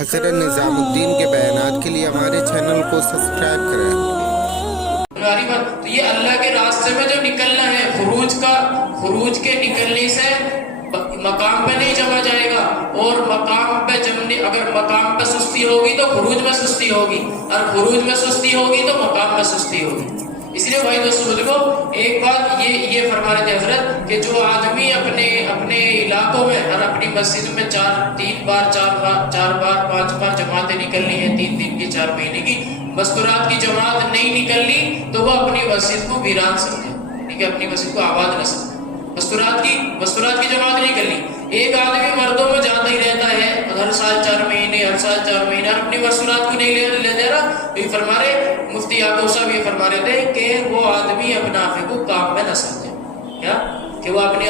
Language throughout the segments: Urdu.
حضرت نظام الدین کے بیانات کے لیے ہمارے چینل کو سبسکرائب کریں۔ ہماری بات تو یہ اللہ کے راستے میں جو نکلنا ہے، خروج کے نکلنے سے مقام پہ نہیں جمع جائے گا، اور مقام پہ جمنے، اگر مقام پہ سستی ہوگی تو خروج میں سستی ہوگی، اور خروج میں سستی ہوگی تو مقام میں سستی ہوگی۔ اس لیے بھائی دوستو دیکھو، ایک بات یہ فرما رہے تھے حضرت کہ جو آدمی اپنے علاقوں میں اور اپنی مسجد میں 4 بار 5 بار جماعتیں نکلنی ہیں 3 کی 4 مہینے کی، مستورات کی جماعت نہیں نکلنی تو وہ اپنی مسجد کو ویران سمجھے، ٹھیک ہے، اپنی مسجد کو آباد نہ سمجھے۔ مستورات کی جماعت نہیں کرنی۔ ایک آدمی مردوں میں جاتا ہی رہتا ہے ہر سال 4 مہینے اور اپنی مستورات کو نہیں لے دے رہا، تو یہ فرما رہے مفتی یعقوب صاحب یہ فرما رہے تھے کہ وہ آدمی اپنے آپ کو کام میں نہ سمجھے، کیا کہ وہ اپنے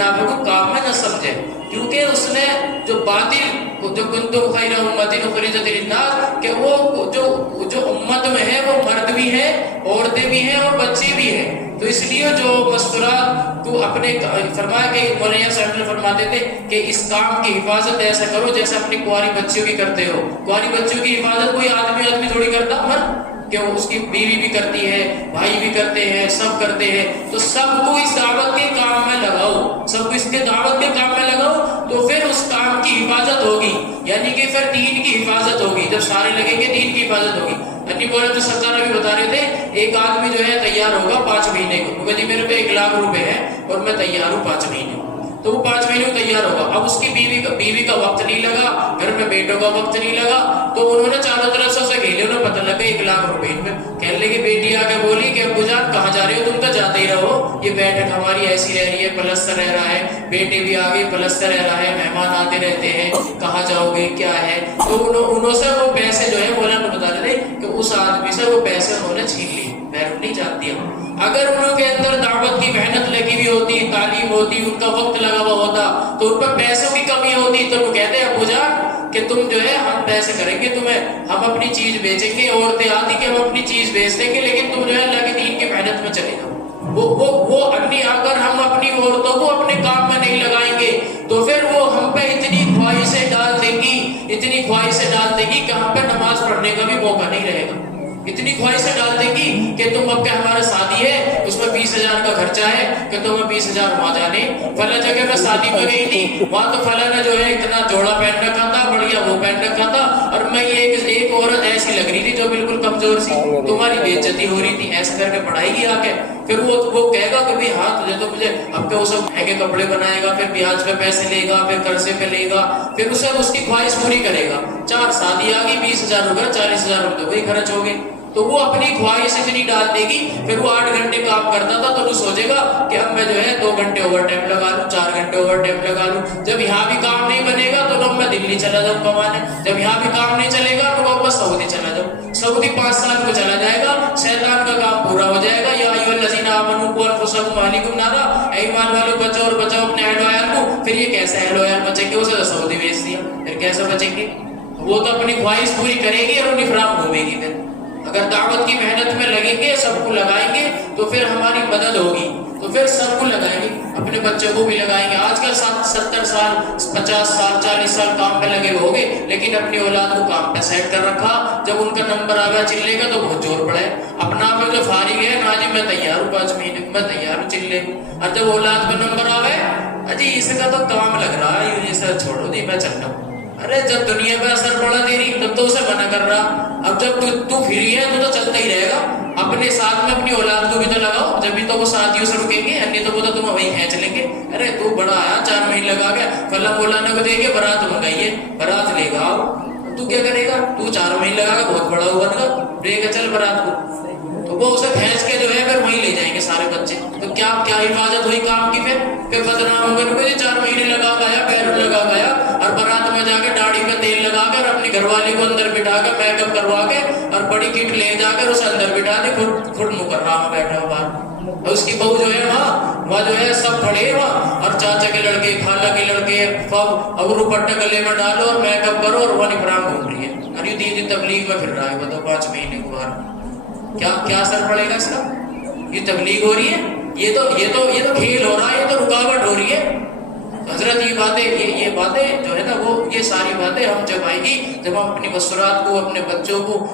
آپ کو کام میں نہ سمجھے، کیونکہ اس نے جو باطل جو کنتم خیر امۃ اخرجت للناس کہ وہ جو امت میں ہے وہ مرد بھی ہے، عورتیں بھی ہیں اور بچے بھی ہیں، تو اس لیے جو مستورات کو اپنے فرمایا کہ مولانا صاحب فرماتے تھے کہ اس کام کی حفاظت ایسا کرو جیسے اپنی کنواری بچیوں کی کرتے ہو۔ کنواری بچیوں کی حفاظت کوئی آدمی تھوڑی کرتا، مرد کہ اس کی بیوی بھی کرتی ہے، بھائی بھی کرتے ہیں، سب کرتے ہیں، تو سب کو اس دعوت کے کام میں لگاؤ، سب کو اس کے دعوت کے کام میں لگاؤ، تو پھر اس کام کی حفاظت ہوگی، یعنی کہ پھر دین کی حفاظت ہوگی، جب سارے لگیں گے دین کی حفاظت ہوگی۔ انی بولے تو سرکار ابھی بتا رہے تھے ایک آدمی جو ہے تیار ہوگا 5 مہینے کو، کیونکہ جی میرے پہ 1 لاکھ روپے ہے اور میں تیار ہوں 5 مہینے، تو وہ 5 مہینے کو تیار ہوگا۔ اب اس کی بیوی کا وقت نہیں لگا، گھر میں بیٹوں کا وقت نہیں لگا، تو انہوں نے چاروں طرف سے اسے گھیرے، انہیں پتہ لگا 1 لاکھ روپے ان میں۔ کہنے لگی بیٹی آ کے بولی کہ ابو جان کہاں جا رہے ہو؟ تم تو جاتے ہی رہو، یہ بیٹھک ہماری ایسی رہ رہی ہے، پلستر رہ رہا ہے، بیٹے بھی آگے پلستر رہ رہا ہے، مہمان آتے رہتے ہیں، کہاں جاؤ گے کیا ہے؟ تو انہوں سے وہ پیسے جو ہے مولانا بتا رہے تھے کہ اس آدمی سے وہ پیسے انہوں نے چھین لیے، بیرون نہیں جان دیا۔ اگر انہوں کے اندر دعوت کی محنت لگی ہوئی ہوتی، تعلیم ہوتی، ان کا وقت لگا ہوا ہوتا، تو ان پر پیسوں کی کمی ہوتی، تو وہ کہتے ہیں ابو جان کہ تم جو ہے ہم پیسے کریں گے تمہیں، ہم اپنی چیز بیچیں گے، عورتیں آتی کہ ہم اپنی چیز بیچ دیں گے، لیکن تم جو ہے اللہ کے دین کی محنت میں چلے جاؤ۔ وہ اگر ہم اپنی عورتوں کو اپنے کام میں نہیں لگائیں گے تو پھر وہ ہم پہ اتنی خواہشیں ڈال دیں گی کہ ہم پہ نماز پڑھنے کا بھی موقع نہیں رہے گا، اتنی خواہشیں ڈال دیں گی کہ تم اب کہ ہمارے شادی ہے اس میں 20,000 کا خرچہ ہے کہ تمہیں 20,000 وہاں جانے، فلاں جگہ میں شادی میں گئی تھی، وہاں تو فلاں نے جو ہے اتنا جوڑا پہن رکھا تھا، بڑھیا وہ پہن رکھا تھا، اور میں یہ ایک عورت ایسی لگ رہی تھی جو بالکل کمزور سی، تمہاری بے عزتی ہو رہی تھی، ایسے کر کے پڑھائی گی آ کے۔ پھر وہ کہے گا کہ بھی ہاں تجھے تو مجھے اب کہ وہ سب مہنگے کپڑے بنائے گا، پھر بیاج پہ پیسے لے گا، پھر قرضے پہ لے گا، پھر اسے اس کی خواہش پوری کرے گا، 4 شادی آ گئی، 20,000 ہو گئے، 40,000 روپے وہی خرچ ہو گئے، تو وہ اپنی خواہش اتنی ڈال دے گی۔ پھر وہ 8 گھنٹے کام کرتا تھا تو وہ سوچے گا کہ اب میں جو ہے 2 گھنٹے اوور ٹائم لگا لوں، 4 گھنٹے اوور ٹائم لگا لوں، جب یہاں بھی کام نہیں بنے گا تو میں دلی چلا جاؤں کمانے، جب یہاں بھی کام نہیں چلے گا تو میں سعودی چلا جاؤں، سعودی 5 سال کو چلا جائے گا، شیطان کا کام پورا ہو جائے گا۔ یا ایھا الذین آمنوا قوا انفسکم واہلیکم نارا، اے ایمان والو بچو اور بچاؤ اپنے اہل و عیال کو۔ پھر یہ کیسے اہل و عیال بچیں گے؟ اسے سعودی بھیج دیا، پھر کیسے بچیں گے؟ وہ تو اپنی خواہش پوری کرے گی اور انفرام گھومے گی۔ پھر اگر دعوت کی محنت میں لگیں گے، سب کو لگائیں گے تو پھر ہماری مدد ہوگی، تو پھر سب کو لگائیں گے، اپنے بچوں کو بھی لگائیں گے۔ آج کل 70 سال 50 سال 40 سال کام پہ لگے ہوئے ہوگے، لیکن اپنی اولاد کو کام پہ سیٹ کر رکھا، جب ان کا نمبر آ گیا چلنے کا تو بہت زور پڑے، اپنا آپ جو فارغ ہے نا جی میں تیار ہوں 5 مہینے میں تیار ہوں چلنے کو، اور جب اولاد کا نمبر آ گئے اجی اس کا تو کام لگ رہا ہے، یہ سر چھوڑو دی میں چل رہا ہوں۔ ارے جب دنیا پہ اثر پڑا تیری تب تو اسے منع کر رہا، اب جب تو فری ہے تو چلتا ہی رہے گا، اپنے ساتھ میں اپنی اولاد کو بھی تو لگاؤ، جب بھی تو وہ ساتھیوں سے رکیں گے، نہیں تو وہ تو تمہیں وہیں کھینچ لیں گے۔ ارے تو بڑا آیا 4 مہینے لگا گیا، فلاں مولانا کو دے کے برات منگائیے، برات لے گا، تو کیا کرے گا؟ تو 4 مہینے لگا گا، بہت بڑا ہوا گا، لے گا چل برات کو، تو وہ اسے کھینچ کے جو ہے پھر وہیں لے جائیں گے سارے بچے، تو کیا حفاظت ہوئی کام کی؟ پھر بدنام ہو گئے، 4 مہینے لگا گیا، بیرون لگا گیا، اور برات میں جا کے داڑھی میں تیل لگا کے اور اپنی گھر والی کو اندر بٹھا کے میک اپ کروا کے اور بڑی کٹ لے جا کر اسے اندر بٹھا دے، خود مکرمہ میں بیٹھا ہوا، اور اس کی بہو جو ہے وہاں جو ہے سب کھڑے وہاں، اور چاچا کے لڑکے، خالہ کے لڑکے، اب روپٹا گلے میں ڈالو اور میک اپ کرو، اور وہ نفرام گھوم رہی ہے، ارے دین تبلیغ میں پھر رہا ہے، بتاؤ 5 مہینے کو باہر کیا اثر پڑے گا اس کا؟ یہ تبلیغ ہو رہی ہے، یہ تو کھیل ہو رہا ہے، یہ تو رکاوٹ ہو رہی ہے۔ حضرت یہ باتیں جو ہے نا وہ یہ ساری باتیں ہم جب آئیں گی جب ہم اپنی مسورات کو اپنے بچوں کو